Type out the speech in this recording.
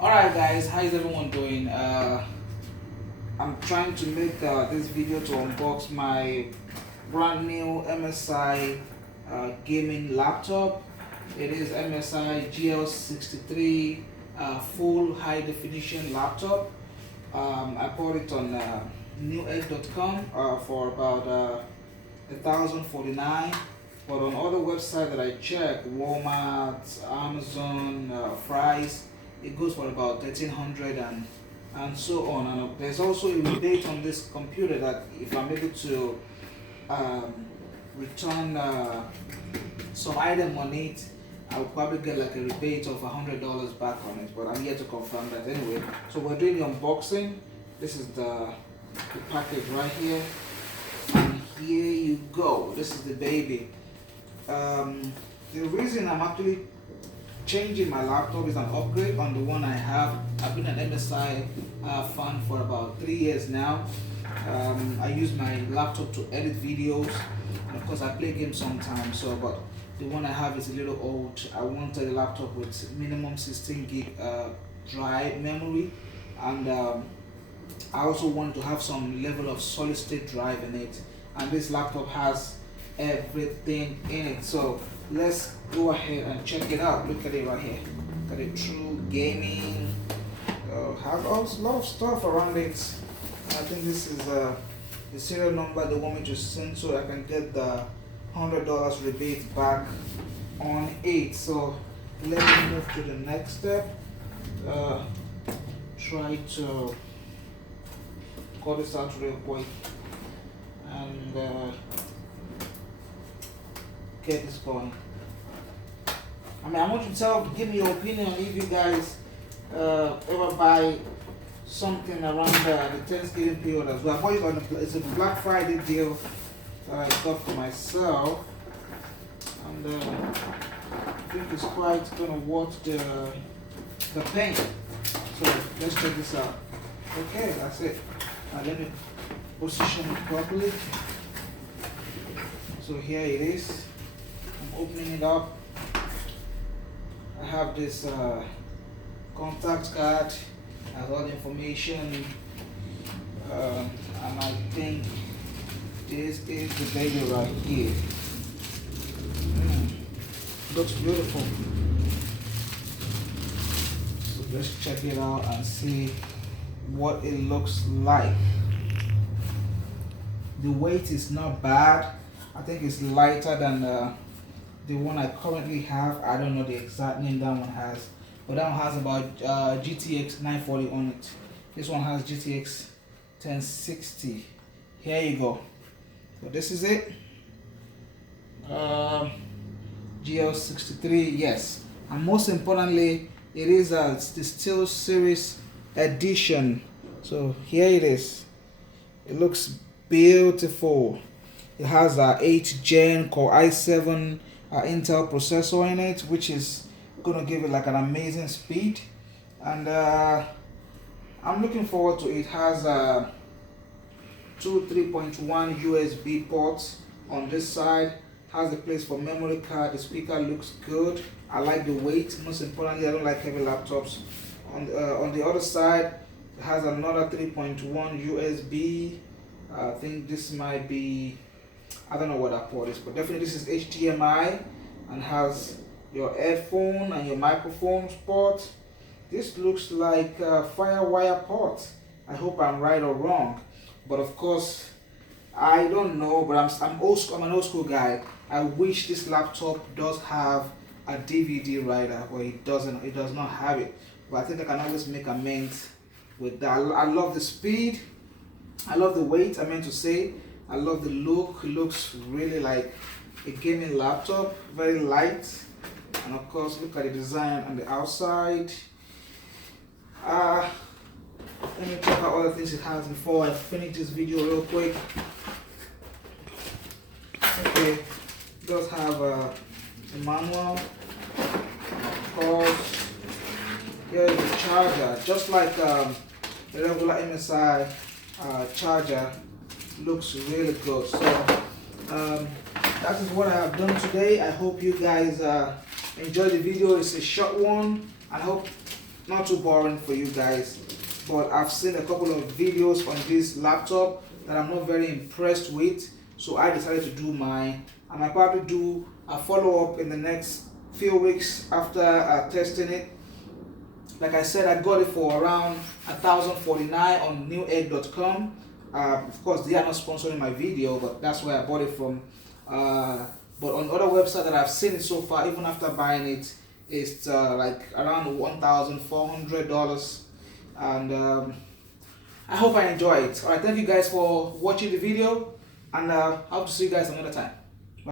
Alright guys, how is everyone doing? I'm trying to make this video to unbox my brand new MSI gaming laptop. It is MSI GL63 full high definition laptop. I bought it on newegg.com for about $1,049, but on other websites that I checked, Walmart, Amazon, Fry's, it goes for about 1,300 and so on. And there's also a rebate on this computer that if I'm able to return some item on it, I'll probably get like a rebate of $100 back on it, but I'm yet to confirm that anyway. So we're doing the unboxing. This is the package right here, and here you go. This is the baby. The reason I'm actually changing my laptop is an upgrade on the one I have. I've been an MSI fan for about 3 years now. I use my laptop to edit videos, and of course I play games sometimes. So, but the one I have is a little old. I wanted a laptop with minimum 16 gig drive memory, and I also wanted to have some level of solid state drive in it. And this laptop has everything in it. So let's go ahead and check it out. Look at it right here. Got a true gaming. Have a lot of stuff around it. I think this is the serial number they want me to send so I can get the $100 rebate back on it. So let me move to the next step. Try to cut this out real quick and get this going. I mean, I want you to give me your opinion if you guys ever buy something around the Thanksgiving period as well. I bought it on it's a Black Friday deal that I got for myself, and I think it's quite gonna worth the pain. So let's check this out. Okay, that's it. Now let me position it properly. So here it is. I'm opening it up. I have this contact card, has all the information, and I think this is the baby right here. Looks beautiful. So let's check it out and see what it looks like. The weight is not bad. I think it's lighter than the one I currently have. I don't know the exact name that one has, but that one has about GTX 940 on it. This one has GTX 1060. Here you go. So this is it. GL63, yes. And most importantly, it is the SteelSeries edition. So here it is. It looks beautiful. It has a 8th gen Core i7 Intel processor in it, which is gonna give it like an amazing speed, and I'm looking forward to it. It has two 3.1 USB ports on this side. Has a place for memory card. The speaker looks good. I like the weight. Most importantly, I don't like heavy laptops. On the other side, it has another 3.1 USB. I think this might be, I don't know what that port is, but definitely this is HDMI and has your headphone and your microphone port. This looks like a FireWire port. I hope I'm right or wrong, but of course I don't know. But I'm old school. I'm an old school guy. I wish this laptop does have a DVD writer, but it doesn't. It does not have it. But I think I can always make amends with that. I love the speed. I love the weight. I meant to say. I love the look. It looks really like a gaming laptop. Very light. And of course, look at the design on the outside. Let me check out all the things it has before I finish this video real quick. Okay, it does have a manual. Of course, here is the charger. Just like the regular MSI charger, looks really good. So that is what I have done today. I hope you guys enjoyed the video. It's a short one. I hope not too boring for you guys, but I've seen a couple of videos on this laptop that I'm not very impressed with, so I decided to do mine. And I'll probably do a follow-up in the next few weeks after testing it. Like I said, I got it for around $1,049 on newegg.com. Of course, they are not sponsoring my video, but that's where I bought it from. But on other websites that I've seen it so far, even after buying it, it's like around $1,400. And I hope I enjoy it. Alright, thank you guys for watching the video, and I hope to see you guys another time.